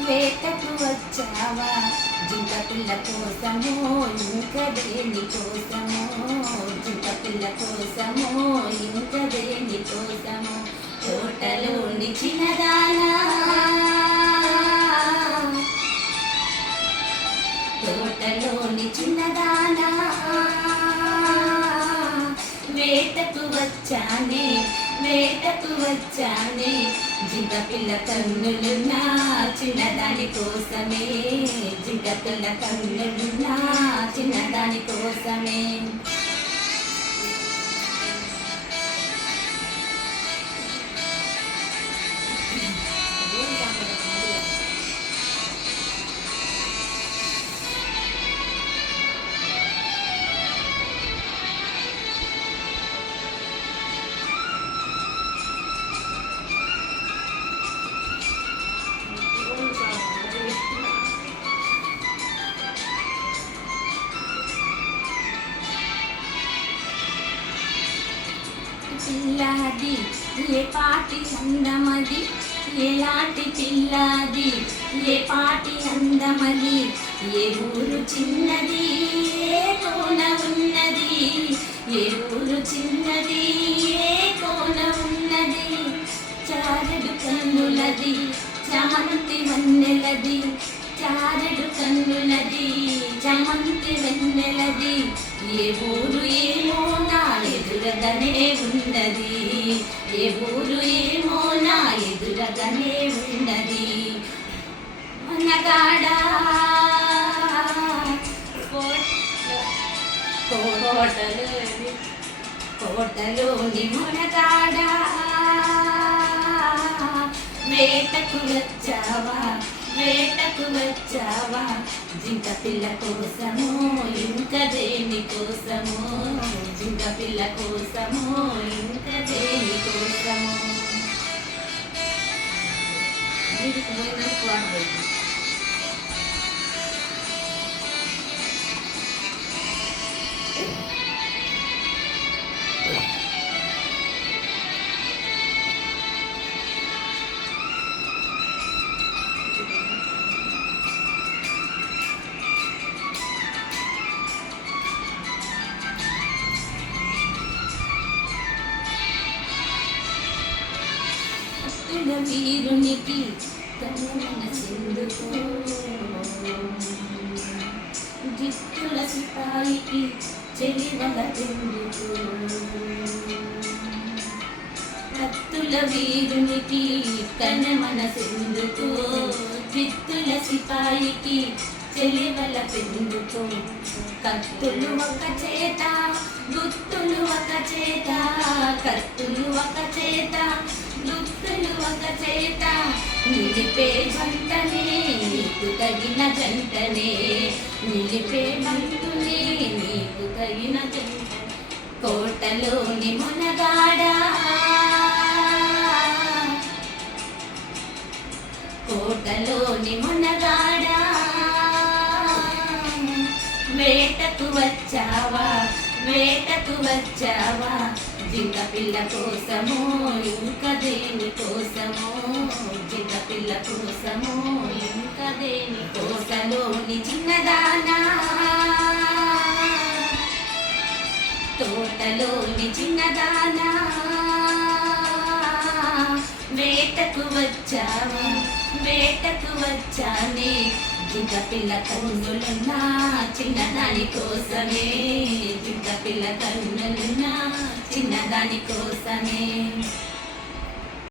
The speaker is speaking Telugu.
వేటకు వచ్చావా జింక పిల్ల కోసము ఇంకా దేని కోసము జింక పిల్ల కోసము ఇంకా దేని కోసము తోటలోని చిన్నదానా తోటలోని చిన్నదానా వేటకు వచ్చానే వేటకు వచ్చానే జింక పిల్ల కన్నులున్నా చిన్నదాని కోసమే జింక పిల్ల కన్నులున్నా చిన్నదాని కోసమే పిల్లాది ఏ పాటి అందమది ఎలాంటి పిల్లాది ఏ పాటి అందమది ఏ ఊరు చిన్నది ఏ కోన ఉన్నది ఏ ఊరు చిన్నది ఏ కోన ఉన్నది చారెడు కన్నులది చామంతి వన్నెలది చారెడు కన్నులది చామంతి వెన్నెలది ఏ ఊరు ఏమో నా ఎదురగనే ఉన్నది ఏ ఊరు ఏమో నా ఎదురగనే ఉన్నది మనగాడా కోటలోని మనగాడా వేటకు వచ్చావా వేటకు వచ్చావా జింక పిల్ల కోసము ఇంకా దేని కోసము జింక పిల్ల కోసము ఇంకా దేని కోసము వీరునికి మనసెందుకు జిత్తుల సిపాయికి చెలివలెందుకు కత్తుల వీరునికి తన మనసెందుకు జిత్తుల సిపాయికి చెలివల పెందుకు కత్తులు ఒక చేత గుత్తులు ఒక చేత కత్తులు ఒక చేత గుత్తులు ఒక చేత నిలిపే జంటనే నీకు తగిన జంటనే నిలిపే బంటునే నీకు తగిన జంట కోటలోని మునగాడా కోటలోని మునగాడా వేటకు వచ్చావా వేటకు వచ్చావా జింక పిల్ల కోసము ఇంకా దేని కోసము జింక పిల్ల కోసము ఇంకా దేని కోసలోని చిన్నదానా తోటలోని చిన్నదానా వేటకు వచ్చావా వేటకు వచ్చానే జింక పిల్ల కన్నులున్నా చిన్నదాని కోసమే జింక పిల్ల కన్నులున్నా చిన్నదాని కోసమే